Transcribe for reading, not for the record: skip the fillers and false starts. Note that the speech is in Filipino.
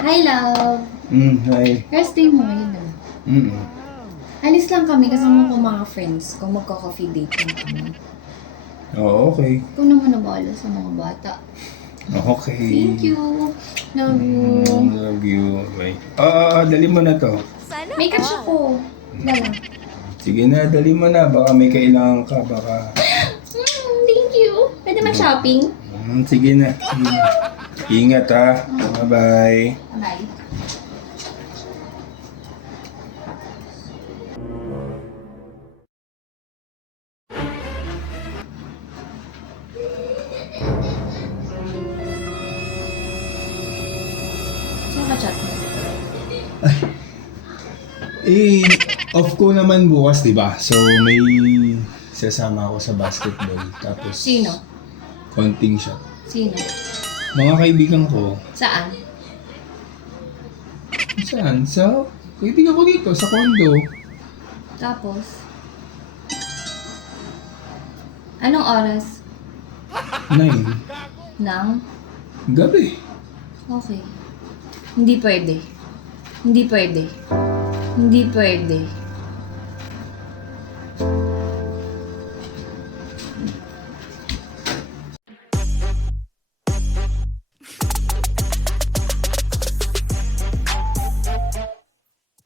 Hi, love. Hi. Rest day mo ngayon na. Alis lang kami kasama ko mga friends kung magko-coffee date lang kami. Oo, okay. Ikaw naman na bahala sa mga bata. Okay. Thank you. Love you. Love you. Bye. Dali mo na to. May catch ako. Dala. Sige na, dali mo na. Baka may kailangan ka. Baka... Thank you. Pwede ma-shopping? Sige na. Sige na. Ingat ha. Bye-bye. Bye. Saan ka chat mo? Off ko naman bukas, di ba? So, may sasama ako sa basketball. Tapos... Sino? Konting shot. Sino? Mga kaibigan ko. Saan? Saan? Sa... Kaibigan ko dito, sa condo. Tapos? Anong oras? 9. Nang? Gabi. Okay. Hindi pwede. Hindi pwede. Hindi pwede.